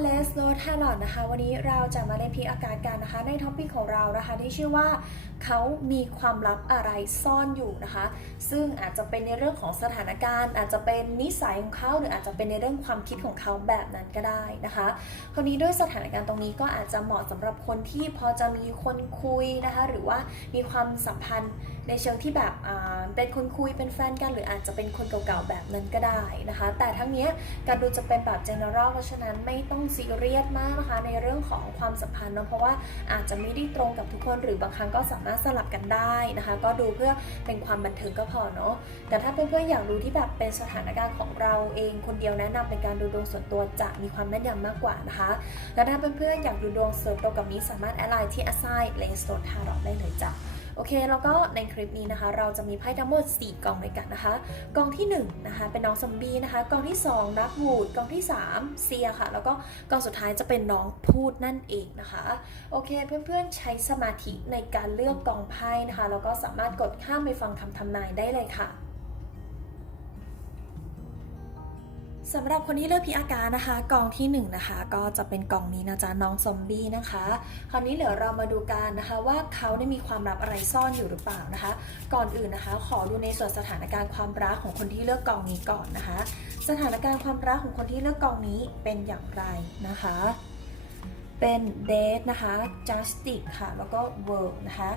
เลสโ t แ a ลอนนะคะ วันนี้เราจะมาเล่นพีอากาศกันนะคะ ในท็อปิกของเรานะคะ ที่ชื่อว่า เขามีความลับอะไรซ่อนอยู่นะคะ ซึ่งอาจจะเป็นในเรื่องของสถานการณ์ อาจจะเป็นนิสัยของเขาหรืออาจจะเป็นในเรื่องความคิดของเขาแบบนั้นก็ได้นะคะ คราวนี้ด้วยสถานการณ์ตรงนี้ก็อาจจะเหมาะสำหรับคนที่พอจะมีคนคุยนะคะ หรือว่ามีความสัมพันธ์ในเชิงที่แบบเป็นคนคุยเป็นแฟนกัน หรืออาจจะเป็นคนเก่าๆแบบนั้นก็ได้นะคะ แต่ทั้งเนี้ยการดูจะเป็นแบบ general เพราะฉะนั้นไม่ต้องซีเรียสมากนะคะในเรื่องของความสัมพันธ์เนอะเพราะว่าอาจจะไม่ได้ตรงกับทุกคนหรือบางครั้งก็สามารถสลับกันได้นะคะ ก็ดูเพื่อเป็นความบันเทิงก็พอเนาะแต่ถ้าเพื่อนๆอยากดูที่แบบเป็นสถานการณ์ของเราเองคนเดียวแนะนำเป็นการดูดวงส่วนตัวจะมีความแม่นยำมากกว่านะคะ แล้วถ้าเพื่อนๆอยากดูดวงส่วนตัวกับนี้สามารถแอดไลน์ที่ assign เลนสโตนทารอได้เลยจ้ะ โอเค แล้วก็ในคลิปนี้นะคะ เราจะมีไพ่ทั้งหมด 4กองด้วยกันนะคะ กองที่1นะคะเป็นน้องซอมบี้นะคะ กองที่ 2 รักวูด กองที่ 3 เซียค่ะ แล้วก็กองสุดท้ายจะเป็นน้องพูดนั่นเองนะคะ โอเค เพื่อนๆใช้สมาธิในการเลือกกองไพ่นะคะ แล้วก็สามารถกดข้ามไปฟังคำทำนายได้เลยค่ะ สำหรับคนที่เลือกพีอาการนะคะ กองที่1นงนะคะก็จะเป็นกองนี้นะจ๊ะน้องซอมบี้นะคะ คราวนี้เดี๋ยวเรามาดูกันนะคะว่าเขาได้มีความลับอะไรซ่อนอยู่หรือเปล่านะคะ ก่อนอื่นนะคะ ขอดูในส่วนสถานการณ์ความรักของคนที่เลือกกองนี้ก่อนนะคะ สถานการณ์ความรักของคนที่เลือกกองนี้เป็นอย่างไรนะคะ เป็นเดทนะคะ justice ค่ะ แล้วก็ world นะคะ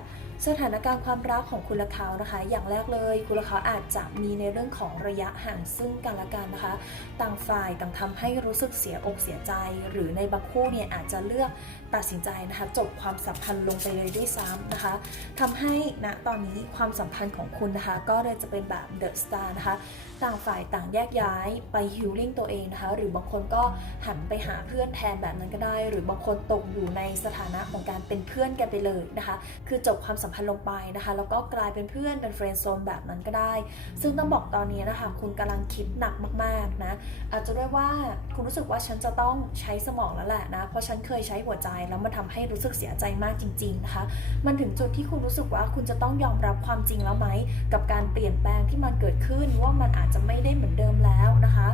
สถานการณ์ความรักของคุณและเขานะคะ อย่างแรกเลยคุณและเขาอาจจะมีในเรื่องของระยะห่างซึ่งกันและกันนะคะ ต่างฝ่ายต่างทำให้รู้สึกเสียอกเสียใจ หรือในบางคู่เนี่ยอาจจะเลือก ตัดสินใจนะคะจบความสัมพันธ์ลงไปเลยด้วยซ้ำนะคะทำให้ณตอนนี้ความสัมพันธ์ของคุณนะคะ ก็เลยจะเป็นแบบเดอะสตาร์นะคะต่างฝ่ายต่างแยกย้ายไปฮิลลิ่งตัวเองนะคะ หรือบางคนก็หันไปหาเพื่อนแทนแบบนั้นก็ได้ หรือบางคนตกอยู่ในสถานะของการเป็นเพื่อนกันไปเลยนะคะ คือจบความสัมพันธ์ลงไปนะคะ แล้วก็กลายเป็นเพื่อนเป็นเฟรนด์โซนแบบนั้นก็ได้ ซึ่งต้องบอกตอนนี้นะคะ คุณกำลังคิดหนักมากๆนะอาจจะด้วยว่าคุณรู้สึกว่าฉันจะต้องใช้สมองแล้วแหละนะ เพราะฉันเคยใช้หัวใจแล้วมันทำให้รู้สึกเสียใจมากจริง ๆนะคะ มันถึงจุดที่คุณรู้สึกว่าคุณจะต้องยอมรับความจริงแล้วไหมกับการเปลี่ยนแปลงที่มันเกิดขึ้นว่ามันอาจจะไม่ได้เหมือนเดิมแล้วนะคะ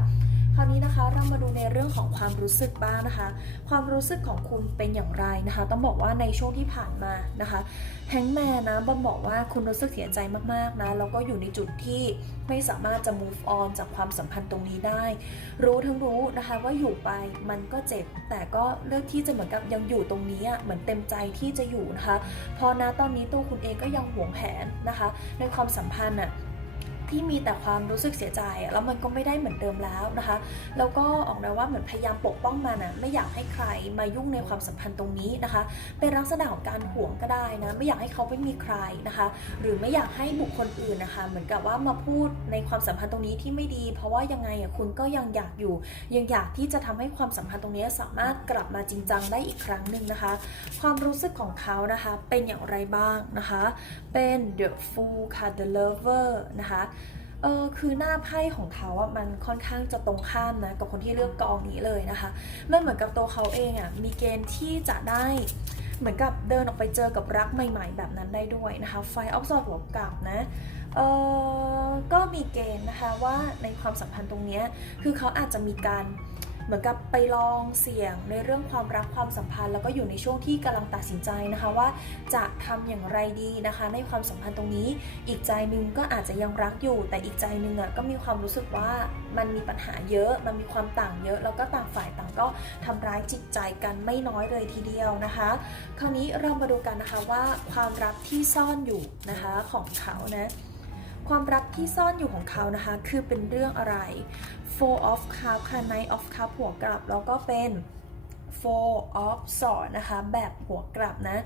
คราวนี้นะคะเรามาดูในเรื่องของความรู้สึกบ้างนะคะ ความรู้สึกของคุณเป็นอย่างไรนะคะ ต้องบอกว่าในช่วงที่ผ่านมานะคะแฮงแมนนะบอมบอกว่าคุณรู้สึกเสียใจมากๆนะแล้วก็อยู่ในจุดที่ไม่สามารถจะ move on จากความสัมพันธ์ตรงนี้ได้ รู้ทั้งรู้นะคะว่าอยู่ไปมันก็เจ็บ แต่ก็เลือกที่จะเหมือนกับยังอยู่ตรงนี้อะเหมือนเต็มใจที่จะอยู่นะคะเพอนะตอนนี้ตัวคุณเองก็ยังหวงแหนนะคะ ในความสัมพันธ์อะ ที่มีแต่ความรู้สึกเสียใจ แล้วมันก็ไม่ได้เหมือนเดิมแล้วนะคะ แล้วก็ออกแนวว่าเหมือนพยายามปกป้องมันนะไม่อยากให้ใครมายุ่งในความสัมพันธ์ตรงนี้นะคะ เป็นลักษณะของการห่วงก็ได้นะ ไม่อยากให้เขาไม่มีใครนะคะ หรือไม่อยากให้บุคคลอื่นนะคะ เหมือนกับว่ามาพูดในความสัมพันธ์ตรงนี้ที่ไม่ดี เพราะว่ายังไงอะคุณก็ยังอยากอยู่ ยังอยากที่จะทำให้ความสัมพันธ์ตรงนี้สามารถกลับมาจริงจังได้อีกครั้งหนึ่งนะคะ ความรู้สึกของเขานะคะเป็นอย่างไรบ้างนะคะ เป็น the fool ค่ะ the lover นะคะ เออคือหน้าไพ่ของเขาอะมันค่อนข้างจะตรงข้ามนะกับคนที่เลือกกองนี้เลยนะคะมันเหมือนกับตัวเขาเองอะมีเกณฑ์ที่จะได้เหมือนกับเดินออกไปเจอกับรักใหม่ ๆ แบบนั้นได้ด้วยนะคะไฟออฟซอดหัวกลับนะเออก็มีเกณฑ์นะคะว่าในความสัมพันธ์ตรงนี้คือเขาอาจจะมีการเเหมือนกับไปลองเสี่ยงในเรื่องความรักความสัมพันธ์ แล้วก็อยู่ในช่วงที่กำลังตัดสินใจนะคะว่าจะทำอย่างไรดีนะคะ ในความสัมพันธ์ตรงนี้ อีกใจหนึงก็อาจจะยังรักอยู่ แต่อีกใจหนึงอะก็มีความรู้สึกว่ามันมีปัญหาเยอะ มันมีความต่างเยอะ แล้วก็ต่างฝ่ายต่างก็ทำร้ายจิตใจกันไม่น้อยเลยทีเดียวนะคะ คราวนี้เรามาดูกันนะคะว่าความรักที่ซ่อนอยู่นะคะของเขานะ ความรักที่ซ่อนอยู่ของเขานะคะ คือเป็นเรื่องอะไร four of cup ค่ะ knight of cup หัวกลับแล้วก็เป็น four of sword นะคะ แบบหัวกลับนะ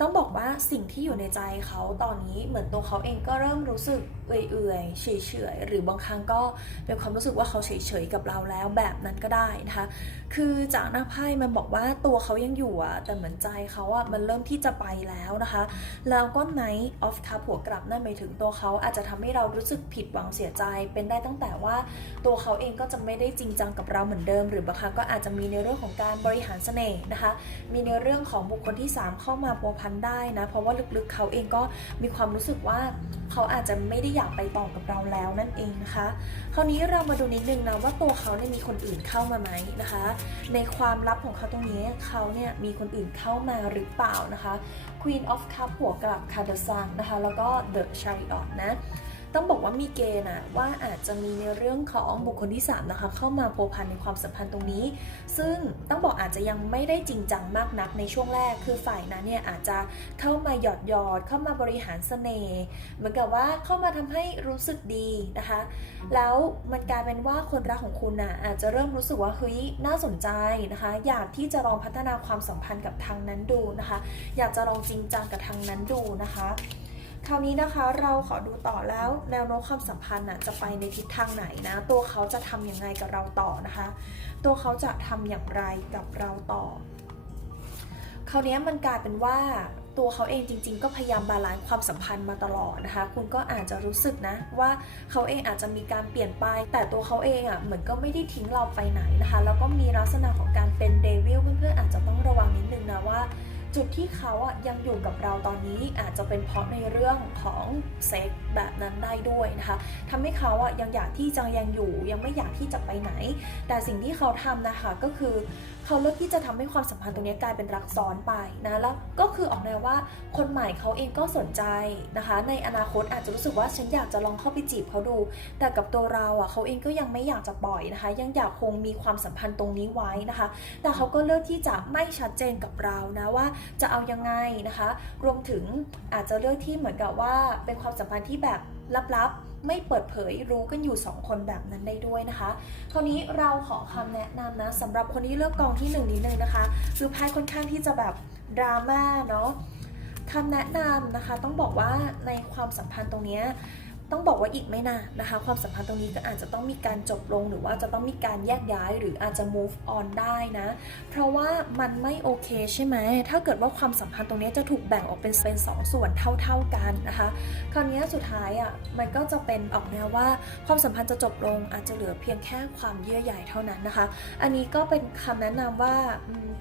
ต้องบอกว่าสิ่งที่อยู่ในใจเขาตอนนี้เหมือนตัวเขาเองก็เริ่มรู้สึกเอื่อยๆเฉยๆหรือบางครั้งก็เป็นความรู้สึกว่าเขาเฉยๆกับเราแล้วแบบนั้นก็ได้นะคะคือจากหน้าไพ่มันบอกว่าตัวเขายังอยู่อะแต่เหมือนใจเขาอะมันเริ่มที่จะไปแล้วนะคะแล้วก็ Knight of Cup หัวกลับนั่นหมายถึงตัวเขาอาจจะทำให้เรารู้สึกผิดหวังเสียใจเป็นได้ตั้งแต่ว่าตัวเขาเองก็จะไม่ได้จริงจังกับเราเหมือนเดิม หรือบางครั้งก็อาจจะมีในเรื่องของการบริหารเสน่ห์นะคะมีในเรื่องของบุคคลที่ 3 เข้ามาพัวพันพันธ์ได้นะ เพราะว่าลึกๆเขาเองก็มีความรู้สึกว่าเขาอาจจะไม่ได้อยากไปต่อกับเราแล้วนั่นเองนะคะ คราวนี้เรามาดูนิดนึงนะว่าตัวเขาเนี่ยมีคนอื่นเข้ามาไหมนะคะ ในความลับของเขาตรงนี้เขาเนี่ยมีคนอื่นเข้ามาหรือเปล่านะคะ Queen of Cup หัวกลับคาร์ดซังนะคะ แล้วก็ The Chariot นะ ต้องบอกว่ามีเกณฑ์อะว่าอาจจะมีในเรื่องของบุคคลที่3นะคะเข้ามาพัวพันในความสัมพันธ์ตรงนี้ ซึ่งต้องบอกอาจจะยังไม่ได้จริงจังมากนักในช่วงแรก คือฝ่ายนั้นเนี่ยอาจจะเข้ามาหยอดหยอดเข้ามาบริหารเสน่ห์เหมือนกับว่าเข้ามาทำให้รู้สึกดีนะคะ แล้วมันกลายเป็นว่าคนรักของคุณน่ะอาจจะเริ่มรู้สึกว่าเฮ้ยน่าสนใจนะคะ อยากที่จะลองพัฒนาความสัมพันธ์กับทางนั้นดูนะคะ อยากจะลองจริงจังกับทางนั้นดูนะคะ คราวนี้นะคะเราขอดูต่อแล้วแนวโน้มความสัมพันธ์น่ะจะไปในทิศทางไหนนะ ตัวเขาจะทำอยังไงกับเราต่อนะคะ ตัวเขาจะทำอย่างไรกับเราต่อ คราวนี้มันกลายเป็นว่าตัวเขาเองจริง ๆ ก็พยายามบาลานซ์ความสัมพันธ์มาตลอดนะคะ คุณก็อาจจะรู้สึกนะว่าเขาเองอาจจะมีการเปลี่ยนไป แต่ตัวเขาเองอะเหมือนก็ไม่ได้ทิ้งเราไปไหนนะคะ แล้วก็มีลักษณะของการเป็นเดวิลเพื่อนๆอาจจะต้องระวังนิดนึงนะว่า จุดที่เขาอะยังอยู่กับเราตอนนี้อาจจะเป็นเพราะในเรื่องของเซ็กแบบนั้นได้ด้วยนะคะทำให้เขาอะยังอยากที่จะยังอยู่ ยังไม่อยากที่จะไปไหน แต่สิ่งที่เขาทำนะคะก็คือเขาเลือกที่จะทำให้ความสัมพันธ์ตรงนี้กลายเป็นรักซ้อนไปนะแล้วก็คือออกแนวว่าคนใหม่เขาเองก็สนใจนะคะ ในอนาคตอาจจะรู้สึกว่าฉันอยากจะลองเข้าไปจีบเขาดู แต่กับตัวเราอะเขาเองก็ยังไม่อยากจะปล่อยนะคะ ยังอยากคงมีความสัมพันธ์ตรงนี้ไว้นะคะ แต่เขาก็เลือกที่จะไม่ชัดเจนกับเรานะว่าจะเอายังไงนะคะ รวมถึงอาจจะเลือกที่เหมือนกับว่าเป็นความสัมพันธ์ที่แบบลับๆ ไม่เปิดเผยรู้กันอยู่ 2 คนแบบนั้นได้ด้วยนะคะ คราวนี้เราขอคำแนะนำนะสำหรับคนที่เลือกกองที่1นี้เลยนะคะ คือไพ่ค่อนข้างที่จะแบบดราม่าเนาะคำแนะนำนะคะต้องบอกว่าในความสัมพันธ์ตรงนี้ ต้องบอกว่าอีกไม่นานนะคะ ความสัมพันธ์ตรงนี้ก็อาจจะต้องมีการจบลงหรือว่าจะต้องมีการแยกย้ายหรืออาจจะ move on ได้นะ เพราะว่ามันไม่โอเคใช่ไหม ถ้าเกิดว่าความสัมพันธ์ตรงนี้จะถูกแบ่งออกเป็นเป็นสองส่วนเท่า ๆกันนะคะ คราวนี้สุดท้ายอะมันก็จะเป็นออกแนวว่าความสัมพันธ์จะจบลงอาจจะเหลือเพียงแค่ความเยื่อใยเท่านั้นนะคะ อันนี้ก็เป็นคำแนะนำว่า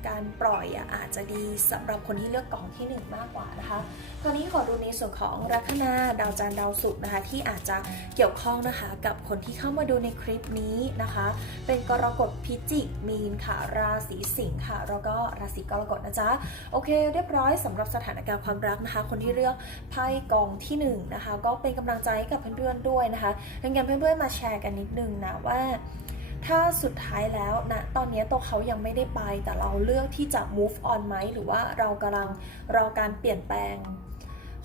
การปล่อยอะอาจจะดีสำหรับคนที่เลือกกองที่หนึ่งมากกว่านะคะ คราวนี้ขอดูในส่วนของลัคนาดาวจันทร์ดาวศุกร์นะคะที่อาจจะเกี่ยวข้องนะคะกับคนที่เข้ามาดูในคลิปนี้นะคะ เป็นกรกฎพิจิกมีนค่ะราศีสิงค์ค่ะแล้วก็ราศีกรกฎนะจ๊ะโอเค เรียบร้อยสำหรับสถานการณ์ความรักนะคะ คนที่เลือกไพ่กองที่1นงนะคะก็เป็นกำลังใจให้กับเพื่อนๆด้วยนะคะดังนั้นเพื่อนๆมาแชร์กันนิดนึงนะว่าถ้าสุดท้ายแล้วนะตอนนี้ตัวเขายังไม่ได้ไปแต่เราเลือกที่จะ move on ไหมหรือว่าเรากำลังรอการเปลี่ยนแปลง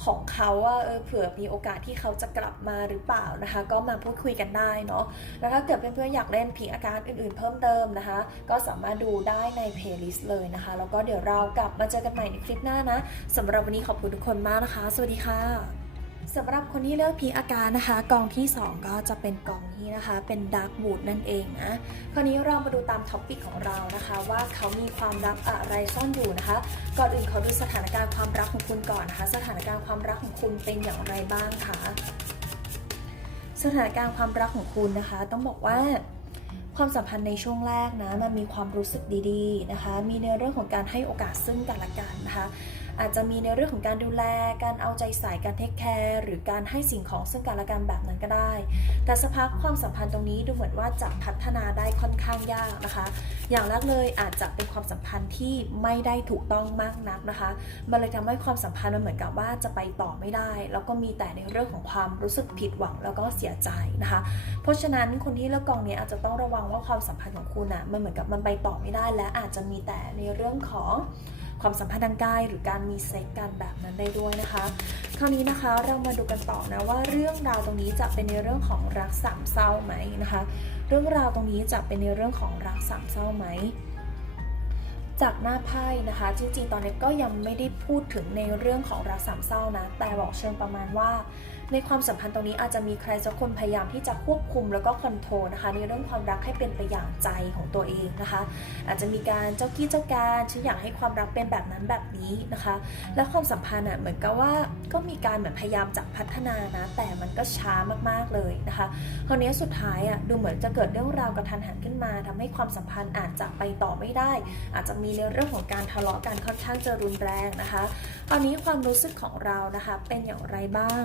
ของเขาว่าเออเผื่อมีโอกาสที่เขาจะกลับมาหรือเปล่านะคะ ก็มาพูดคุยกันได้เนาะแล้วถ้าเกิดเพื่อนๆอยากเล่นผีอาการอื่นๆเพิ่มเติมนะคะ ก็สามารถดูได้ในเพลย์ลิสต์เลยนะคะ แล้วก็เดี๋ยวเรากลับมาเจอกันใหม่ในคลิปหน้านะสำหรับวันนี้ขอบคุณทุกคนมากนะคะ สวัสดีค่ะ สำหรับคนที่เลือกพีอาการนะคะ กองที่ 2 ก็จะเป็นกองนี้นะคะ เป็นดาร์ก o ูดนั่นเองนะคราวนี้เรามาดูตามท็อปิกของเรานะคะ ว่าเขามีความรักอะไรซ่อนอยู่นะคะ ก่อนอื่นขอดูสถานการณ์ความรักของคุณก่อนนะคะ สถานการณ์ความรักของคุณเป็นอย่างไรบ้างคะสถานการณ์ความรักของคุณนะคะ ต้องบอกว่าความสัมพันธ์ในช่วงแรกนะมันมีความรู้สึกดีๆนะคะ มีในเรื่องของการให้โอกาสซึ่งกันและกันนะคะ อาจจะมีในเรื่องของการดูแล การเอาใจใส่การเทคแคร์หรือการให้สิ่งของซึ่งกันและกันแบบนั้นก็ได้ แต่สักพักความสัมพันธ์ตรงนี้ดูเหมือนว่าจะพัฒนาได้ค่อนข้างยากนะคะ อย่างแรกเลยอาจจะเป็นความสัมพันธ์ที่ไม่ได้ถูกต้องมากนักนะคะ มันเลยทำให้ความสัมพันธ์มันเหมือนกับว่าจะไปต่อไม่ได้ แล้วก็มีแต่ในเรื่องของความรู้สึกผิดหวังแล้วก็เสียใจนะคะ เพราะฉะนั้นคนที่เลือกกองนี้อาจจะต้องระวังว่าความสัมพันธ์ของคุณอะมันเหมือนกับมันไปต่อไม่ได้ และอาจจะมีแต่ในเรื่องของ ความสัมพันธ์ทางกายหรือการมีเซ็กกันแบบนั้นได้ด้วยนะคะ คราวนี้นะคะเรามาดูกันต่อนะว่าเรื่องราวตรงนี้จะเป็นในเรื่องของรักสามเศร้าไหมนะคะ เรื่องราวตรงนี้จะเป็นในเรื่องของรักสามเศร้าไหมจากหน้าไพ่นะคะ จริงๆ ตอนนี้ก็ยังไม่ได้พูดถึงในเรื่องของรักสามเศร้านะ แต่บอกเชิงประมาณว่า ในความสัมพันธ์ตรงนี้อาจจะมีใครสักคนพยายามที่จะควบคุมแล้วก็คอนโทรลนะคะ ในเรื่องความรักให้เป็นไปอย่างใจของตัวเองนะคะ อาจจะมีการเจ้ากี้เจ้าการฉันอยากให้ความรักเป็นแบบนั้นแบบนี้นะคะ และความสัมพันธ์อะเหมือนกับว่าก็มีการเหมือนพยายามจะพัฒนานะ แต่มันก็ช้ามากๆเลยนะคะคราวนี้สุดท้ายอะดูเหมือนจะเกิดเรื่องราวกระทันหันขึ้นมาทำให้ความสัมพันธ์อาจจะไปต่อไม่ได้ อาจจะมีมีในเรื่องของการทะเลาะกันค่อนข้างจะรุนแรงนะคะตอนนี้ความรู้สึกของเรานะคะเป็นอย่างไรบ้าง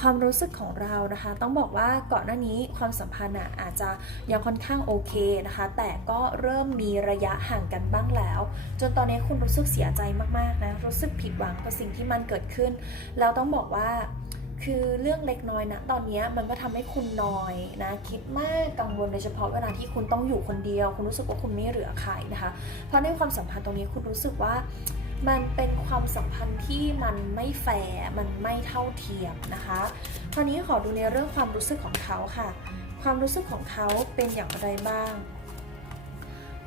ความรู้สึกของเรานะคะ ต้องบอกว่าก่อนหน้านี้ความสัมพันธ์อาจจะยังค่อนข้างโอเคนะคะ แต่ก็เริ่มมีระยะห่างกันบ้างแล้ว จนตอนนี้คุณรู้สึกเสียใจมากๆนะรู้สึกผิดหวังกับสิ่งที่มันเกิดขึ้น แล้วต้องบอกว่าคือเรื่องเล็กน้อยนะตอนนี้มันก็ทำให้คุณนอยนะคิดมากกังวลโดยเฉพาะเวลาที่คุณต้องอยู่คนเดียว คุณรู้สึกว่าคุณไม่เหลือใครนะคะ เพราะในความสัมพันธ์ตรงนี้คุณรู้สึกว่า มันเป็นความสัมพันธ์ที่มันไม่แฟร์มันไม่เท่าเทียมนะคะคราวนี้ขอดูในเรื่องความรู้สึกของเขาค่ะ ความรู้สึกของเขาเป็นอย่างไรบ้าง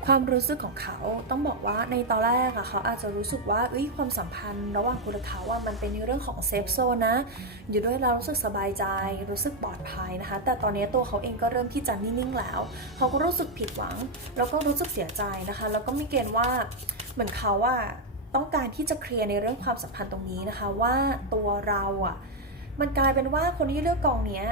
ความรู้สึกของเขาต้องบอกว่าในตอนแรกอะเขาอาจจะรู้สึกว่าเอ้ยความสัมพันธ์ระหว่างคุณและเขาว่ามันเป็นในเรื่องของเซฟโซนนะ อยู่ด้วยเรารู้สึกสบายใจ รู้สึกปลอดภัยนะคะ แต่ตอนนี้ตัวเขาเองก็เริ่มที่จะนิ่งๆแล้ว เขาก็รู้สึกผิดหวัง แล้วก็รู้สึกเสียใจนะคะ แล้วก็มีเกณฑ์ว่าเหมือนเขาว่า ต้องการที่จะเคลียร์ในเรื่องความสัมพันธ์ตรงนี้นะคะ ว่าตัวเราอะมันกลายเป็นว่าคนที่เลือกกองเนี้ย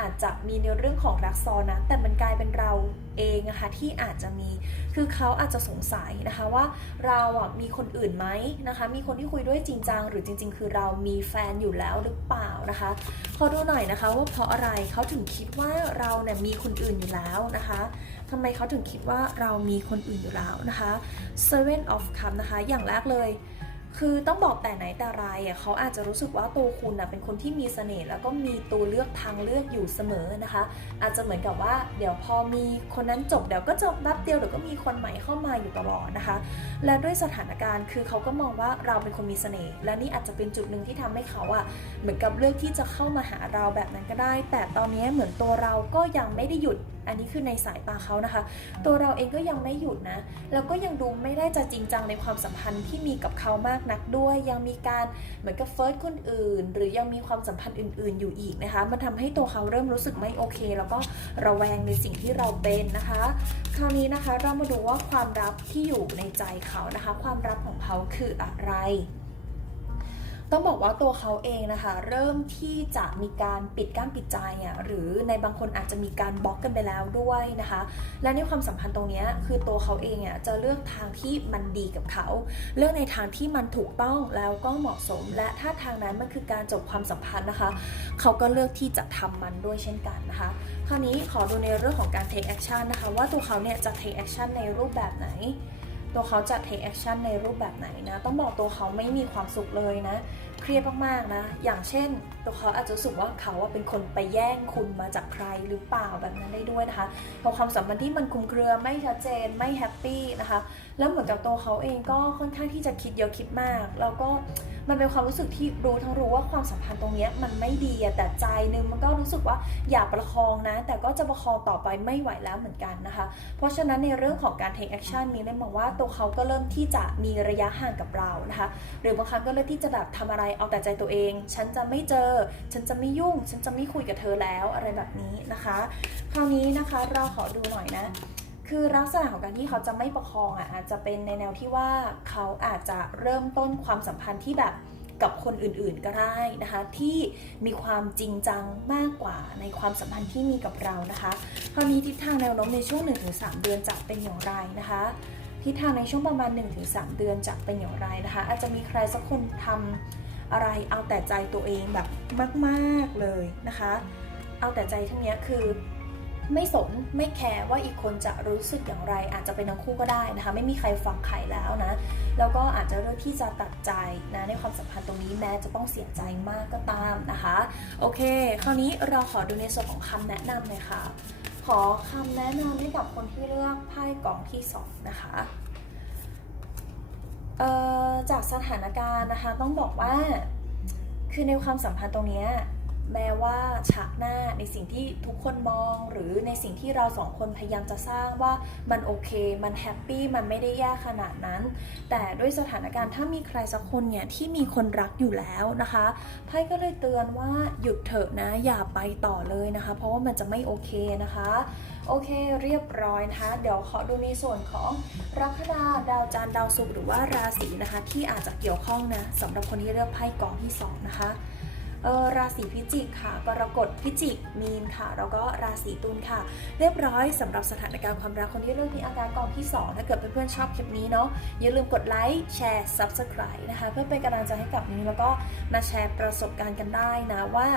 อาจจะมีในเรื่องของรักซ้อนนะ แต่มันกลายเป็นเราเองนะคะที่อาจจะมี คือเขาอาจจะสงสัยนะคะว่าเราอะมีคนอื่นไหมนะคะ มีคนที่คุยด้วยจริงจังหรือจริง ๆ คือเรามีแฟนอยู่แล้วหรือเปล่านะคะขอดูหน่อยนะคะว่าเพราะอะไรเขาถึงคิดว่าเราเนี่ยมีคนอื่นอยู่แล้วนะคะ ทำไมเขาถึงคิดว่าเรามีคนอื่นอยู่แล้วนะคะ Seven of Cups นะคะ อย่างแรกเลยคือต้องบอกแต่ไหนแต่ไรอะเขาอาจจะรู้สึกว่าตัวคุณนะเป็นคนที่มีเสน่ห์แล้วก็มีตัวเลือกทางเลือกอยู่เสมอนะคะ อาจจะเหมือนกับว่าเดี๋ยวพอมีคนนั้นจบเดี๋ยวก็จบแป๊บเดียวเดี๋ยวก็มีคนใหม่เข้ามาอยู่ตลอดนะคะ และด้วยสถานการณ์คือเขาก็มองว่าเราเป็นคนมีเสน่ห์และนี่อาจจะเป็นจุดหนึ่งที่ทำให้เขาอะเหมือนกับเลือกที่จะเข้ามาหาเราแบบนั้นก็ได้ แต่ตอนนี้เหมือนตัวเราก็ยังไม่ได้หยุด อันนี้คือในสายตาเขานะคะ ตัวเราเองก็ยังไม่หยุดนะแล้วก็ยังดูไม่ได้จะจริงจังในความสัมพันธ์ที่มีกับเขามากนักด้วย ยังมีการเหมือนกับเฟิร์สคนอื่น หรือยังมีความสัมพันธ์อื่น ๆ อยู่อีกนะคะ มันทำให้ตัวเขาเริ่มรู้สึกไม่โอเค แล้วก็ระแวงในสิ่งที่เราเป็นนะคะ คราวนี้นะคะเรามาดูว่าความลับที่อยู่ในใจเขานะคะ ความลับของเขาคืออะไร ต้องบอกว่าตัวเขาเองนะคะ เริ่มที่จะมีการปิดกั้นปิดใจอะหรือในบางคนอาจจะมีการบล็อกกันไปแล้วด้วยนะคะ และในความสัมพันธ์ตรงนี้คือตัวเขาเองอะจะเลือกทางที่มันดีกับเขา เลือกในทางที่มันถูกต้องแล้วก็เหมาะสม และถ้าทางนั้นมันคือการจบความสัมพันธ์นะคะ เขาก็เลือกที่จะทำมันด้วยเช่นกันนะคะ คราวนี้ขอดูในเรื่องของการ take action นะคะ ว่าตัวเขาเนี่ยจะ take action ในรูปแบบไหน ตัวเขาจะ take action ในรูปแบบไหนนะ ต้องบอกตัวเขาไม่มีความสุขเลยนะ เครียดมากๆนะ อย่างเช่น ตัวเขาอาจจะรู้สึกว่าเขาเป็นคนไปแย่งคุณมาจากใครหรือเปล่าแบบนั้นได้ด้วยนะคะเพราะความสัมพันธ์ที่มันคุมเครือไม่ชัดเจนไม่แฮปปี้นะคะ แล้วเหมือนกับตัวเขาเองก็ค่อนข้างที่จะคิดเยอะคิดมาก แล้วก็ มันเป็นความรู้สึกที่รู้ทั้งรู้ว่าความสัมพันธ์ตรงนี้มันไม่ดีอะแต่ใจนึงมันก็รู้สึกว่าอยากประคองนะ แต่ก็จะประคองต่อไปไม่ไหวแล้วเหมือนกันนะคะ เพราะฉะนั้นในเรื่องของการ take action มีเลยมองว่าตัวเขาก็เริ่มที่จะมีระยะห่างกับเรานะคะ หรือบางครั้งก็เลือกที่จะแบบทำอะไรเอาแต่ใจตัวเอง ฉันจะไม่เจอ ฉันจะไม่ยุ่ง ฉันจะไม่คุยกับเธอแล้วอะไรแบบนี้นะคะ คราวนี้นะคะเราขอดูหน่อยนะ คือลักษณะของการที่เขาจะไม่ประคองอะอาจจะเป็นในแนวที่ว่าเขาอาจจะเริ่มต้นความสัมพันธ์ที่แบบกับคนอื่นๆก็ได้นะคะ ที่มีความจริงจังมากกว่าในความสัมพันธ์ที่มีกับเรานะคะคราวนี้ทิศทางแนวโน้มในช่วง 1-3 เดือนจะเป็นอย่างไรนะคะทิศทางในช่วงประมาณ 1-3 เดือนจะเป็นอย่างไรนะคะ อาจจะมีใครสักคนทำอะไรเอาแต่ใจตัวเองแบบมาก ๆเลยนะคะ เอาแต่ใจทั้งนี้คือ ไม่สนไม่แคร์ว่าอีกคนจะรู้สึกอย่างไร อาจจะเป็นทั้งคู่ก็ได้นะคะ ไม่มีใครฟังใครแล้วนะ แล้วก็อาจจะเลือกที่จะตัดใจนะในความสัมพันธ์ตรงนี้แม้จะต้องเสียใจมากก็ตามนะคะ โอเค คราวนี้เราขอดูในส่วนของคำแนะนำเลยค่ะ ขอคำแนะนำให้กับคนที่เลือกไพ่กล่องที่2นะคะจากสถานการณ์นะคะต้องบอกว่าคือในความสัมพันธ์ตรงนี้ แม้ว่าฉากหน้าในสิ่งที่ทุกคนมอง หรือในสิ่งที่เราสองคนพยายามจะสร้างว่ามันโอเค มันแฮปปี้มันไม่ได้แย่ขนาดนั้น แต่ด้วยสถานการณ์ถ้ามีใครสักคนเนี่ยที่มีคนรักอยู่แล้วนะคะไพ่ก็เลยเตือนว่าหยุดเถอะนะอย่าไปต่อเลยนะคะ เพราะว่ามันจะไม่โอเคนะคะโอเคเรียบร้อยนะคะ เดี๋ยวขอดูในส่วนของลัคนาดาวจันทร์ดาวศุกร์หรือว่าราศีนะคะ ที่อาจจะเกี่ยวข้องนะสำหรับคนที่เลือกไพ่กองที่สองนะคะ ออราศีพิจิกค่ะ กรกฎพิจิก มีนค่ะ แล้วก็ราศีตุลค่ะ เรียบร้อยสำหรับสถานการณ์ความรักคนที่เริ่มมีอาการกองที่ 2 ถ้าเกิดเพื่อนๆชอบคลิปนี้เนาะอย่าลืมกดไลค์แชร์ Subscribe นะคะ เพื่อเป็นกำลังใจให้กับนี้แล้วก็มาแชร์ประสบการณ์กันได้นะว่า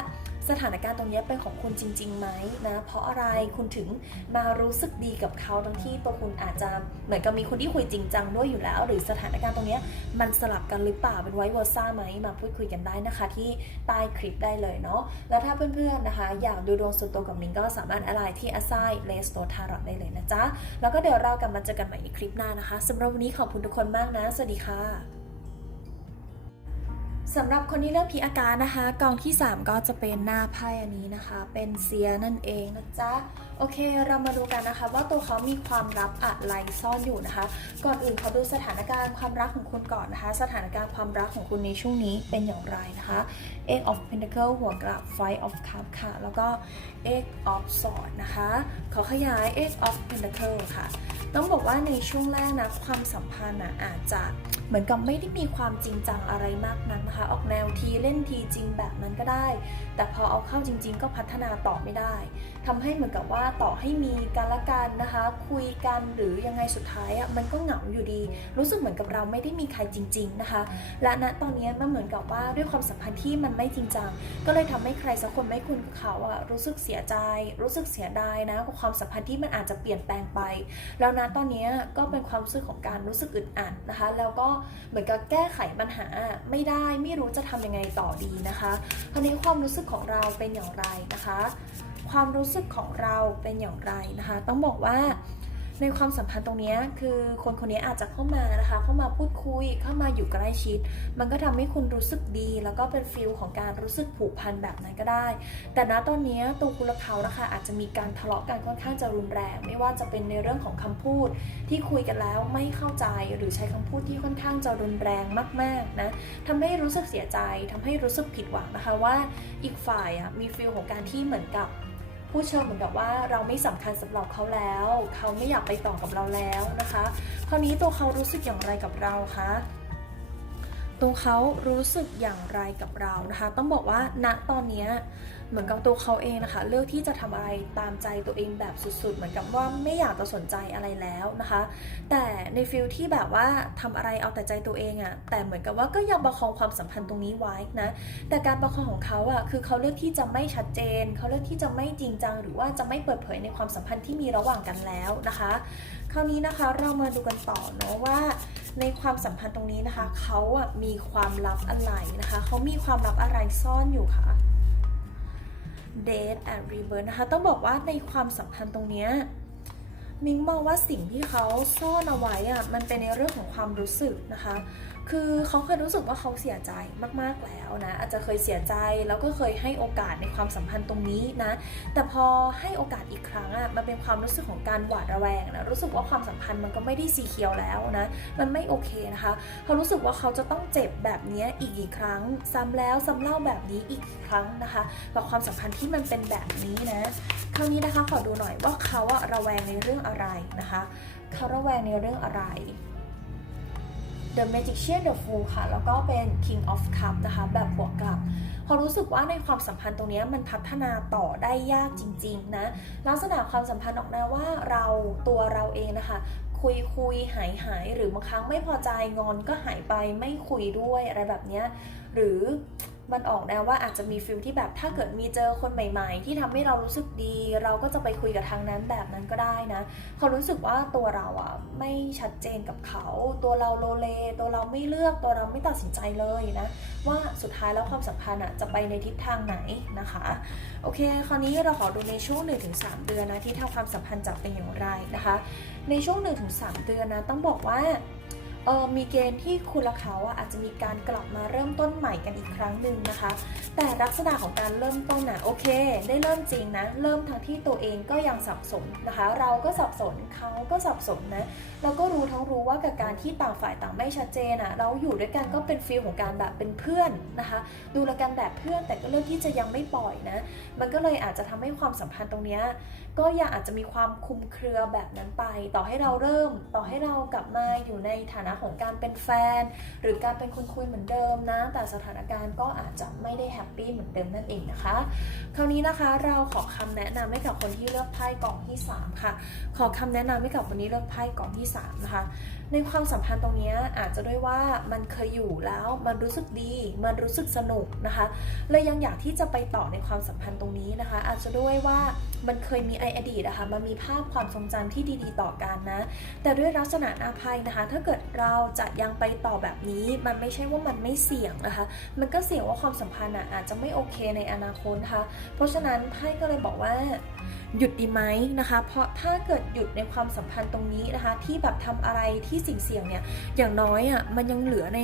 สถานการณ์ตรงนี้เป็นของคุณจริงๆไหมนะ เพราะอะไรคุณถึงมารู้สึกดีกับเขาทั้งที่ตัวคุณอาจจะเหมือนกับมีคนที่คุยจริงจังด้วยอยู่แล้ว หรือสถานการณ์ตรงนี้มันสลับกันหรือเปล่าเป็นไวเวอร์ซ่าไหมมาพูดคุยกันได้นะคะ ที่ใต้คลิปได้เลยเนาะแล้วถ้าเพื่อนๆนะคะ อยากดูดวงส่วนตัวกับนิ้งก็สามารถอะไรที่ a s i l e s t o t a r o t ได้เลยนะจ๊ะแล้วก็เดี๋ยวเรากลับมาเจอกันใหม่อีกคลิปหน้านะคะสำหรับวันนี้ขอบคุณทุกคนมากนะ สวัสดีค่ะ สำหรับคนที่เลือกพีอาการนะคะ กองที่ 3 ก็จะเป็นหน้าไพ่อันนี้นะคะ เป็นเซียนั่นเองนะจ๊ะ โอเค เรามาดูกันนะคะ ว่าตัวเขามีความลับอะไรซ่อนอยู่นะคะ ก่อนอื่นเขาดูสถานการณ์ความรักของคุณก่อนนะคะ สถานการณ์ความรักของคุณในช่วงนี้เป็นอย่างไรนะคะ Eight of Pentacle หัวกลับ Five of Cups ค่ะ แล้วก็ Eight of Swords นะคะ ขอขยาย Eight of Pentacle ค่ะ ต้องบอกว่าในช่วงแรกนะความสัมพันธ์นะอาจจะเหมือนกับไม่ได้มีความจริงจังอะไรมากนักนะคะ ออกแนวทีเล่นทีจริงแบบนั้นก็ได้ แต่พอเอาเข้าจริง ๆ ก็พัฒนาต่อไม่ได้ทำให้เหมือนกับว่าต่อให้มีการละกันนะคะ คุยกันหรือยังไงสุดท้ายอะมันก็เหงาอยู่ดี รู้สึกเหมือนกับเราไม่ได้มีใครจริง ๆนะคะ และณตอนนี้มันเหมือนกับว่าด้วยความสัมพันธ์ที่มันไม่จริงจังก็เลยทำให้ใครสักคนไม่คุ้นเขาอะรู้สึกเสียใจ รู้สึกเสียดายนะกับความสัมพันธ์ที่มันอาจจะเปลี่ยนแปลงไป แล้วนะตอนนี้ก็เป็นความรู้สึกของการรู้สึกอึดอัดนะคะ แล้วก็เหมือนกับแก้ไขปัญหาไม่ได้ไม่รู้จะทำยังไงต่อดีนะคะคราวนี้ความรู้สึกของเราเป็นอย่างไรนะคะ ความรู้สึกของเราเป็นอย่างไรนะคะ ต้องบอกว่าในความสัมพันธ์ตรงนี้คือคนคนนี้อาจจะเข้ามานะคะ เข้ามาพูดคุยเข้ามาอยู่ใกล้ชิด มันก็ทำให้คุณรู้สึกดี แล้วก็เป็นฟิลของการรู้สึกผูกพันแบบนั้นก็ได้ แต่ณตอนนี้ตัวคุณและเขานะคะอาจจะมีการทะเลาะกันค่อนข้างจะรุนแรง ไม่ว่าจะเป็นในเรื่องของคำพูดที่คุยกันแล้วไม่เข้าใจหรือใช้คำพูดที่ค่อนข้างจะรุนแรงมากๆนะทำให้รู้สึกเสียใจทำให้รู้สึกผิดหวังนะคะว่าอีกฝ่ายอะมีฟิลของการที่เหมือนกับ ผู้เชิญเหมือนกับว่าเราไม่สำคัญสำหรับเขาแล้ว เขาไม่อยากไปต่อกับเราแล้วนะคะคราวนี้ตัวเขารู้สึกอย่างไรกับเราคะตัวเขารู้สึกอย่างไรกับเรานะคะ ต้องบอกว่าณตอนเนี้ย เหมือนกับตัวเขาเองนะคะ เลือกที่จะทำอะไรตามใจตัวเองแบบสุดๆ เหมือนกับว่าไม่อยากจะสนใจอะไรแล้วนะคะ แต่ในฟิลที่แบบว่าทำอะไรเอาแต่ใจตัวเองอะแต่เหมือนกับว่าก็ยังประคองความสัมพันธ์ตรงนี้ไว้นะแต่การประคองของเขาอะคือเขาเลือกที่จะไม่ชัดเจน เขาเลือกที่จะไม่จริงจัง หรือว่าจะไม่เปิดเผยในความสัมพันธ์ที่มีระหว่างกันแล้วนะคะ คราวนี้นะคะเรามาดูกันต่อเนาะว่าในความสัมพันธ์ตรงนี้นะคะ เขาอะมีความลับอะไรนะคะ เขามีความลับอะไรซ่อนอยู่ค่ะ Date and Rebirth นะคะ ต้องบอกว่าในความสัมพันธ์ตรงเนี้ยมิงมองว่าสิ่งที่เขาซ่อนเอาไว้อะมันเป็นในเรื่องของความรู้สึกนะคะ คือเขาเคยรู้สึกว่าเขาเสียใจมากๆแล้วนะ อาจจะเคยเสียใจแล้วก็เคยให้โอกาสในความสัมพันธ์ตรงนี้นะ แต่พอให้โอกาสอีกครั้งอะมันเป็นความรู้สึกของการหวาดระแวงนะรู้สึกว่าความสัมพันธ์มันก็ไม่ได้สีเขียวแล้วนะ มันไม่โอเคนะคะเขารู้สึกว่าเขาจะต้องเจ็บแบบนี้อีกกี่ครั้ง ซ้ำแล้วซ้ำเล่าแบบนี้อีกครั้งนะคะกับความสัมพันธ์ที่มันเป็นแบบนี้นะคราวนี้นะคะขอดูหน่อยว่าเขาอะระแวงในเรื่องอะไรนะคะ เขาระแวงในเรื่องอะไร The Magician The Fool ค่ะ แล้วก็เป็น King of Cup นะคะ แบบหัวกลับพอรู้สึกว่าในความสัมพันธ์ตรงนี้มันพัฒนาต่อได้ยากจริง ๆ นะ ลักษณะความสัมพันธ์ออกแนวว่าเราตัวเราเองนะคะ คุยคุยหายหายหรือบางครั้งไม่พอใจงอนก็หายไปไม่คุยด้วยอะไรแบบเนี้ยหรือ มันออกแนวว่าอาจจะมีฟิลที่แบบถ้าเกิดมีเจอคนใหม่ๆ ที่ทำให้เรารู้สึกดี เราก็จะไปคุยกับทางนั้นแบบนั้นก็ได้นะเขารู้สึกว่าตัวเราอะไม่ชัดเจนกับเขา ตัวเราโลเล ตัวเราไม่เลือกตัวเราไม่ตัดสินใจเลยนะว่าสุดท้ายแล้วความสัมพันธ์อะจะไปในทิศทางไหนนะคะโอเค คราวนี้เราขอดูในช่วง 1-3 เดือนนะที่ถ้าความสัมพันธ์จะเป็นอย่างไรนะคะ ในช่วง 1-3 เดือนนะต้องบอกว่า ออมีเกณฑ์ที่คุณและเขาอาจจะมีการกลับมาเริ่มต้นใหม่กันอีกครั้งหนึ่งนะคะ แต่ลักษณะของการเริ่มต้นนะโอเค ได้เริ่มจริงนะ เริ่มทั้งที่ตัวเองก็ยังสับสนนะคะ เราก็สับสนเขาก็สับสนนะเราก็รู้ทั้งรู้ว่ากับการที่ต่างฝ่ายต่างไม่ชัดเจนอะเราอยู่ด้วยกันก็เป็นฟีลของการแบบเป็นเพื่อนนะคะ ดูแลกันแบบเพื่อนแต่ก็เลือกที่จะยังไม่ปล่อยนะ มันก็เลยอาจจะทำให้ความสัมพันธ์ตรงเนี้ยก็ยังอาจจะมีความคุมเครือแบบนั้นไป ต่อให้เราเริ่ม ต่อให้เรากลับมาอยู่ในฐานะของการเป็นแฟน หรือการเป็นคนคุยเหมือนเดิมนะ แต่สถานการณ์ก็อาจจะไม่ได้แฮปปี้เหมือนเดิมนั่นเองนะคะ คราวนี้นะคะเราขอคำแนะนำให้กับคนที่เลือกไพ่กล่องที่ 3 ค่ะ ขอคำแนะนำให้กับคนที่เลือกไพ่กล่องที่ 3 นะคะ ในความสัมพันธ์ตรงนี้อาจจะด้วยว่ามันเคยอยู่แล้วมันรู้สึกดี มันรู้สึกสนุกนะคะเลยยังอยากที่จะไปต่อในความสัมพันธ์ตรงนี้นะคะ อาจจะด้วยว่า มันเคยมีไออดีตนะคะมันมีภาพความทรงจำที่ดีๆ ต่อกันนะ แต่ด้วยลักษณะหนาภัยนะคะ ถ้าเกิดเราจะยังไปต่อแบบนี้ มันไม่ใช่ว่ามันไม่เสี่ยงนะคะ มันก็เสี่ยงว่าความสัมพันธ์อาจจะไม่โอเคในอนาคตนะคะ เพราะฉะนั้นไพ่ก็เลยบอกว่าหยุดดีไหมนะคะ เพราะถ้าเกิดหยุดในความสัมพันธ์ตรงนี้นะคะ ที่แบบทำอะไรที่สิ่งเสี่ยงเนี่ย อย่างน้อยอะมันยังเหลือใน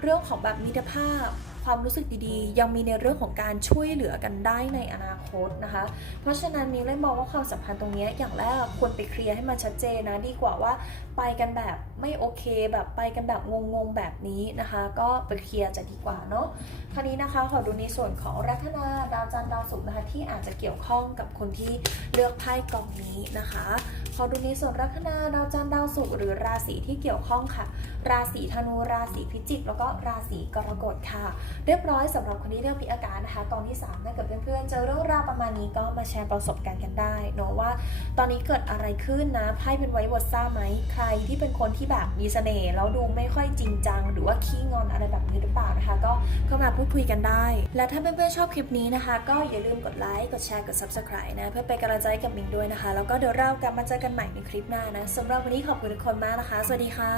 เรื่องของแบบมิตรภาพ ความรู้สึกดีๆ ยังมีในเรื่องของการช่วยเหลือกันได้ในอนาคตนะคะ เพราะฉะนั้นมีเลยมองว่าความสัมพันธ์ตรงนี้อย่างแรกควรไปเคลียร์ให้มันชัดเจนนะดีกว่าว่าไปกันแบบไม่โอเค แบบไปกันแบบงงๆแบบนี้นะคะ ก็ไปเคลียร์จะดีกว่าเนาะคราวนี้นะคะขอดูในส่วนของลัคนาดาวจันทร์ดาวศุกร์นะคะที่อาจจะเกี่ยวข้องกับคนที่เลือกไพ่กองนี้นะคะ ขอดูในส่วนลัคนาดาวจันทร์ดาวศุกร์หรือราศีที่เกี่ยวข้องค่ะ ราศีธนูราศีพิจิก แล้วก็ราศีกรกฎค่ะ เรียบร้อยสำหรับคนที่เลือกพิอากาศนะคะกองที่3ถ้าเกิดเพื่อนๆเจอเรื่องราวประมาณนี้ก็มาแชร์ประสบการณ์กันได้เนาะว่า ตอนนี้เกิดอะไรขึ้นนะไพ่เป็นไว้บทซ่าไหมใครที่เป็นคนที่แบบมีเสน่ห์แล้วดูไม่ค่อยจริงจัง หรือว่าขี้งอนอะไรแบบนี้หรือเปล่านะคะ ก็เข้ามาพูดคุยกันได้ และถ้าเพื่อนๆชอบคลิปนี้นะคะ ก็อย่าลืมกดไลค์กดแชร์กด subscribe นะเพื่อเป็นกำลังใจกับมิงด้วยนะคะ แล้วก็เดี๋ยวเรากลับมาเจอกันใหม่ในคลิปหน้านะสำหรับวันนี้ขอบคุณทุกคนมากนะคะ สวัสดีค่ะ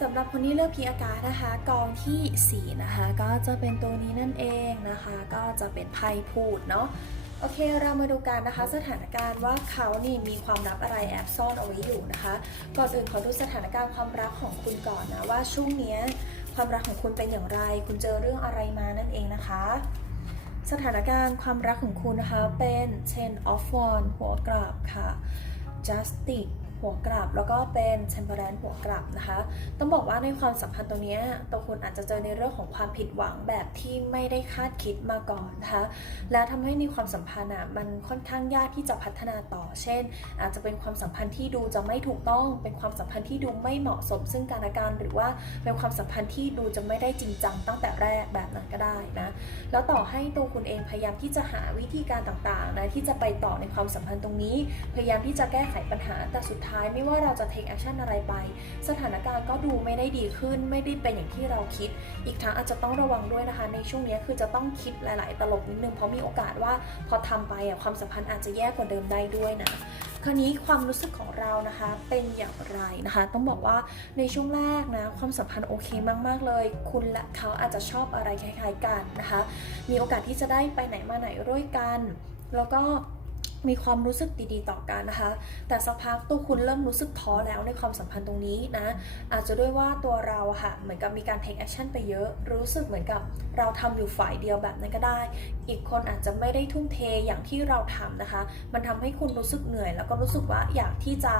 สำหรับคนที่เลือกพีอากาศนะคะ กองทีสี่ 4 นะคะ ก็จะเป็นตัวนี้นั่นเองนะคะ ก็จะเป็นไพ่พูดเนาะโอเค เรามาดูกันนะคะ สถานการณ์ว่าเขานี่มีความลับอะไรแอบซ่อนเอาไว้อยู่นะคะ ก่อนอื่นขอดูสถานการณ์ความรักของคุณก่อนนะว่าช่วงนี้ความรักของคุณเป็นอย่างไร คุณเจอเรื่องอะไรมานั่นเองนะคะ สถานการณ์ความรักของคุณนะคะ เป็น Ten of Wands หัวกราบค่ะ Justice หัวกลับแล้วก็เป็น Temperance หัวกลับนะคะ ต้องบอกว่าในความสัมพันธ์ตรงเนี้ตัวคุณอาจจะเจอในเรื่องของความผิดหวังแบบที่ไม่ได้คาดคิดมาก่อนนะคะ แล้วทำให้ในความสัมพันธ์อะมันค่อนข้างยากที่จะพัฒนาต่อ เช่น อาจจะเป็นความสัมพันธ์ที่ดูจะไม่ถูกต้อง เป็นความสัมพันธ์ที่ดูไม่เหมาะสม ซึ่งกันและกันหรือว่าเป็นความสัมพันธ์ที่ดูจะไม่ได้จริงจังตั้งแต่แรกแบบนั้นก็ได้นะ แล้วต่อให้ตัวคุณเองพยายามที่จะหาวิธีการต่างๆนะที่จะไปต่อในความสัมพันธ์ตรงนี้ พยายามที่จะแก้ไขปัญหาแต่สุดท้ายไม่ว่าเราจะ take action อะไรไป สถานการณ์ก็ดูไม่ได้ดีขึ้น ไม่ได้เป็นอย่างที่เราคิด อีกทั้งอาจจะต้องระวังด้วยนะคะ ในช่วงนี้คือจะต้องคิดหลาย ๆ ตลบนิดนึงเพราะมีโอกาสว่าพอทำไปอะความสัมพันธ์อาจจะแย่กว่าเดิมได้ด้วยนะคราวนี้ความรู้สึกของเรานะคะเป็นอย่างไรนะคะ ต้องบอกว่าในช่วงแรกนะความสัมพันธ์โอเคมาก ๆ เลย คุณและเขาอาจจะชอบอะไรคล้าย ๆ กันนะคะ มีโอกาสที่จะได้ไปไหนมาไหนด้วยกัน แล้วก็ มีความรู้สึกดีๆ ต่อกันนะคะ แต่สักพักตัวคุณเริ่มรู้สึกท้อแล้วในความสัมพันธ์ตรงนี้นะ อาจจะด้วยว่าตัวเราค่ะ เหมือนกับมีการ take action ไปเยอะ รู้สึกเหมือนกับเราทำอยู่ฝ่ายเดียวแบบนั้นก็ได้ อีกคนอาจจะไม่ได้ทุ่มเทอย่างที่เราทำนะคะ มันทำให้คุณรู้สึกเหนื่อย แล้วก็รู้สึกว่าอยากที่จะ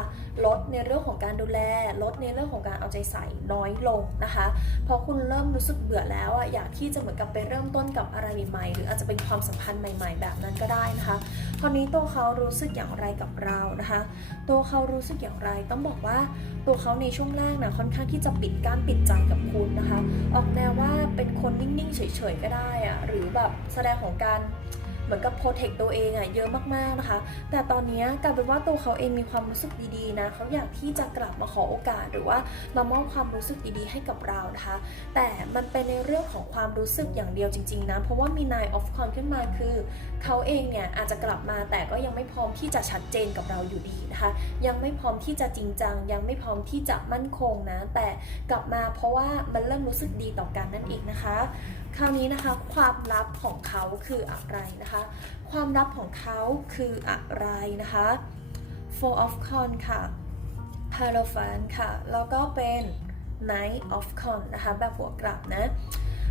ลดในเรื่องของการดูแล ลดในเรื่องของการเอาใจใส่น้อยลงนะคะพอคุณเริ่มรู้สึกเบื่อแล้วอะอยากที่จะเหมือนกับไปเริ่มต้นกับอะไรใหม่ๆหรืออาจจะเป็นความสัมพันธ์ใหม่ ๆ แบบนั้นก็ได้นะคะคราวนี้ตัวเขารู้สึกอย่างไรกับเรานะคะ ตัวเขารู้สึกอย่างไรต้องบอกว่าตัวเขาในช่วงแรกนะค่อนข้างที่จะปิดกั้นปิดใจกับคุณนะคะ ออกแนวว่าเป็นคนนิ่งๆเฉยๆก็ได้อะหรือแบบแสดงของการเหมือนกับโปรเทคตัวเองอะเยอะมากๆนะคะ แต่ตอนนี้กลายเป็นว่าตัวเขาเองมีความรู้สึกดีๆนะเขาอยากที่จะกลับมาขอโอกาสหรือว่ามามอบความรู้สึกดีๆให้กับเรานะคะ แต่มันเป็นในเรื่องของความรู้สึกอย่างเดียวจริงๆนะเพราะว่ามี Nine of Coins ขึ้นมาคือเขาเองเนี่ยอาจจะกลับมาแต่ก็ยังไม่พร้อมที่จะชัดเจนกับเราอยู่ดีนะคะ ยังไม่พร้อมที่จะจริงจัง ยังไม่พร้อมที่จะมั่นคงนะ แต่กลับมาเพราะว่ามันเริ่มรู้สึกดีต่อกันนั่นเองนะคะ คราวนี้นะคะความลับของเขาคืออะไรนะคะ ความลับของเขาคืออะไรนะคะ Four of Con ค่ะ p a r o p h a n ค่ะ แล้วก็เป็น Knight of Con นะคะ แบบหัวกลับนะ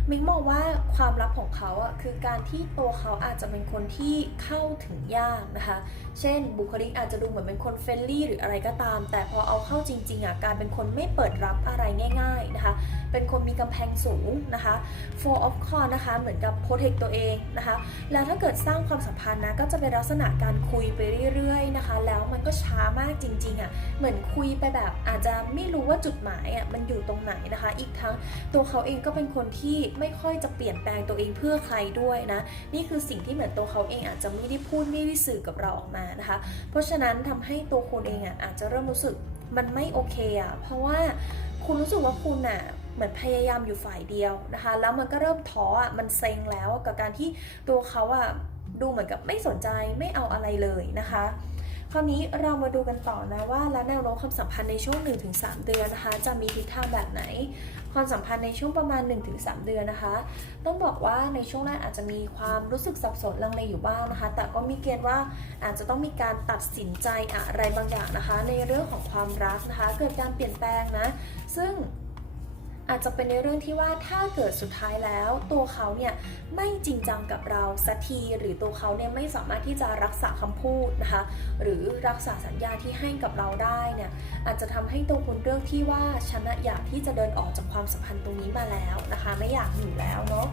มิกมองว่าความลับของเขาอะคือการที่ตัวเขาอาจจะเป็นคนที่เข้าถึงยากนะคะ เช่น บุคลิกอาจจะดูเหมือนเป็นคนเฟรนลี่หรืออะไรก็ตาม แต่พอเอาเข้าจริงๆอะการเป็นคนไม่เปิดรับอะไรง่ายๆนะคะ เป็นคนมีกำแพงสูงนะคะ four of c o r นะคะ เหมือนกับ protect ตัวเองนะคะ แล้วถ้าเกิดสร้างความสัมพันธ์นะก็จะเป็นลักษณะการคุยไปเรื่อยๆนะคะ แล้วมันก็ช้ามากจริงๆอะ่ะเหมือนคุยไปแบบอาจจะไม่รู้ว่าจุดหมายอะมันอยู่ตรงไหนนะคะ อีกทั้งตัวเขาเองก็เป็นคนที่ไม่ค่อยจะเปลี่ยนแปลงตัวเองเพื่อใครด้วยนะนี่คือสิ่งที่เหมือนตัวเขาเองอาจจะไม่ได้พูดไม่ได้สื่อกับเราออกมานะคะ เพราะฉะนั้นทำให้ตัวคุณเองอะอาจจะเริ่มรู้สึกมันไม่โอเคอะเพราะว่าคุณรู้สึกว่าคุณอะเหมือนพยายามอยู่ฝ่ายเดียวนะคะ แล้วมันก็เริ่มท้ออะมันเซ็งแล้วกับการที่ตัวเขาอะดูเหมือนกับไม่สนใจไม่เอาอะไรเลยนะคะคราวนี้เรามาดูกันต่อนะว่า แล้วแนวโน้มความสัมพันธ์ในช่วง 1-3 เดือนนะคะ จะมีทิศทางแบบไหน ความสัมพันธ์ในช่วงประมาณ 1-3 เดือนนะคะ ต้องบอกว่าในช่วงแรกอาจจะมีความรู้สึกสับสนลังเลอยู่บ้างนะคะ แต่ก็มีเกณฑ์ว่าอาจจะต้องมีการตัดสินใจอะไรบางอย่างนะคะ ในเรื่องของความรักนะคะ เกิดการเปลี่ยนแปลงนะ ซึ่ง อาจจะเป็นในเรื่องที่ว่าถ้าเกิดสุดท้ายแล้ว ตัวเขาเนี่ยไม่จริงจังกับเราสักทีหรือตัวเขาเนี่ยไม่สามารถที่จะรักษาคำพูดนะคะ หรือรักษาสัญญาที่ให้กับเราได้เนี่ยอาจจะทำให้ตัวคุณเลือกที่ว่าฉันะอยากที่จะเดินออกจากความสัมพันธ์ตรงนี้มาแล้วนะคะ ไม่อยากอยู่แล้วเนาะ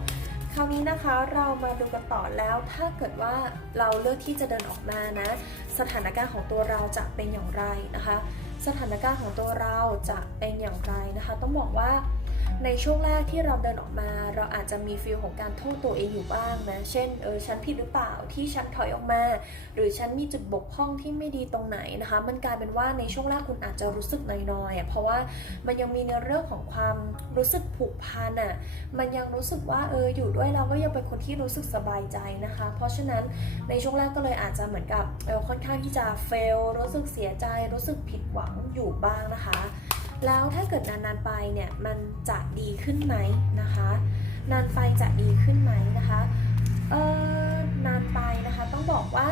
คราวนี้นะคะเรามาดูกันต่อแล้วถ้าเกิดว่าเราเลือกที่จะเดินออกมานะ สถานการณ์ของตัวเราจะเป็นอย่างไรนะคะ สถานการณ์ของตัวเราจะเป็นอย่างไรนะคะ ต้องบอกว่า ในช่วงแรกที่เราเดินออกมา เราอาจจะมีฟีลของการโทษตัวเองอยู่บ้างนะ เช่น เออ ฉันผิดหรือเปล่าที่ฉันถอยออกมา หรือฉันมีจุดบกพร่องที่ไม่ดีตรงไหนนะคะ มันกลายเป็นว่าในช่วงแรกคุณอาจจะรู้สึกน้อยๆเพราะว่ามันยังมีในเรื่องของความรู้สึกผูกพันอะ มันยังรู้สึกว่า เออ อยู่ด้วยเราก็ยังเป็นคนที่รู้สึกสบายใจนะคะ เพราะฉะนั้นในช่วงแรกก็เลยอาจจะเหมือนกับ เออ ค่อนข้างที่จะเฟล รู้สึกเสียใจ รู้สึกผิดหวังอยู่บ้างนะคะ แล้วถ้าเกิดนานๆไปเนี่ยมันจะดีขึ้นไหมนะคะ นานไปจะดีขึ้นไหมนะคะ เออนานไปนะคะต้องบอกว่า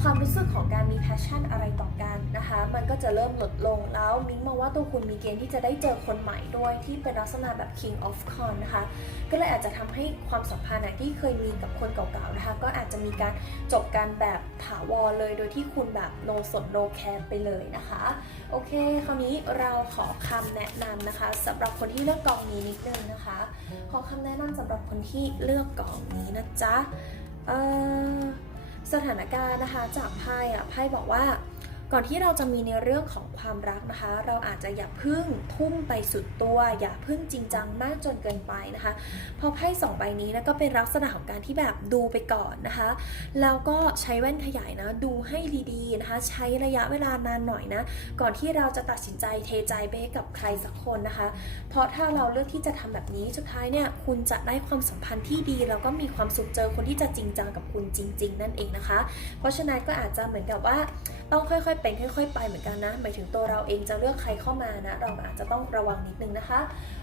ความรู้สึกของการมีแพชชั่นอะไรต่อกันนะคะ มันก็จะเริ่มลดลงแล้วมิ้งมองว่าตัวคุณมีเกณฑ์ที่จะได้เจอคนใหม่ด้วยที่เป็นลักษณะแบบ king of con นะคะ ก็เลยอาจจะทำให้ความสัมพันธ์ที่เคยมีกับคนเก่าๆนะคะ ก็อาจจะมีการจบกันแบบถาวรเลย โดยที่คุณแบบ no สน no care ไปเลยนะคะ โอเค คราวนี้เราขอคำแนะนำนะคะสำหรับคนที่เลือกกองนี้นิดนึงนะคะ ขอคำแนะนำสำหรับคนที่เลือกกองนี้นะจ๊ะเอ่อ สถานการณ์นะคะจากไพ่อะไพ่บอกว่า ก่อนที่เราจะมีในเรื่องของความรักนะคะ เราอาจจะอย่าพึ่งทุ่มไปสุดตัว อย่าพึ่งจริงจังมากจนเกินไปนะคะพราะไพ่สองใบนี้นะก็เป็นลักษณะของการที่แบบดูไปก่อนนะคะ แล้วก็ใช้แว่นขยายนะดูให้ดีๆนะคะ ใช้ระยะเวลานานหน่อยนะก่อนที่เราจะตัดสินใจเทใจไปให้กับใครสักคนนะคะ เพราะถ้าเราเลือกที่จะทำแบบนี้สุดท้ายเนี่ยคุณจะได้ความสัมพันธ์ที่ดี แล้วก็มีความสุขเจอคนที่จะจริงจังกับคุณจริง ๆ นั่นเองนะคะ เพราะฉะนั้นก็อาจจะเหมือนกับว่าต้องค่อยๆเป็นค่อย ๆ ไปเหมือนกันนะหมายถึงตัวเราเองจะเลือกใครเข้ามานะ เราอาจจะต้องระวังนิดนึงนะคะ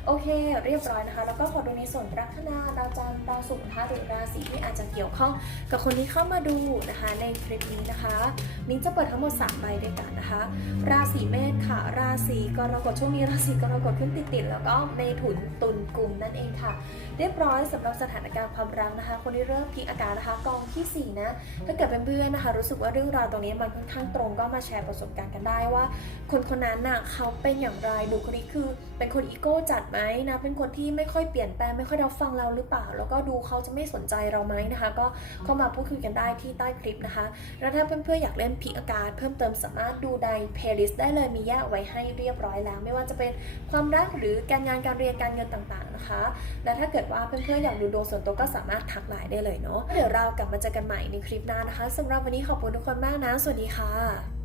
โอเค เรียบร้อยนะคะ แล้วก็ขอดูในส่วนลัคนาดาวจันทร์ดาวศุกร์นะคะหรือราศีที่อาจจะเกี่ยวข้องกับคนที่เข้ามาดูนะคะ ในคลิปนี้นะคะมิ้งจะเปิดทั้งหมด 3 ใบด้วยกันนะคะ ราศีเมษค่ะ ราศีกรกฎช่วงนี้ราศีกรกฎขึ้นติดๆแล้วก็ในถุนตุนกลุ่มนั่นเองค่ะ เรียบร้อยสำหรับสถานการณ์ความรักนะคะ คนที่เริ่มพิอากาศนะคะกองทีสี่ 4 นะ ถ้าเกิดเป็นเพื่อนนะคะ รู้สึกว่าเรื่องราวตรงนี้มันค่อนข้างตรงก็มาแชร์ประสบการณ์กันได้ว่า คนคนนั้นน่ะเขาเป็นอย่างไรบุคลิกคือเป็นคนอีโก้จัดไหมนะเป็นคนที่ไม่ค่อยเปลี่ยนแปลงไม่ค่อยรับฟังเราหรือเปล่า แล้วก็ดูเขาจะไม่สนใจเราไหมนะคะ ก็เข้ามาพูดคุยกันได้ที่ใต้คลิปนะคะ แล้วถ้าเพื่อนๆอยากเล่นพิกอากาศเพิ่มเติมสามารถดูในเพลย์ลิสต์ได้เลยมีแยกไว้ให้เรียบร้อยแล้ว ไม่ว่าจะเป็นความรักหรือการงานการเรียนการเงินต่างๆนะคะ และถ้าเกิดว่าเพื่อนๆอยากดูดวงส่วนตัวก็สามารถทักไลน์ได้เลยเนาะเดี๋ยวเรากลับมาเจอกันใหม่ในคลิปหน้านะคะสำหรับวันนี้ขอบคุณทุกคนมากนะสวัสดีค่ะ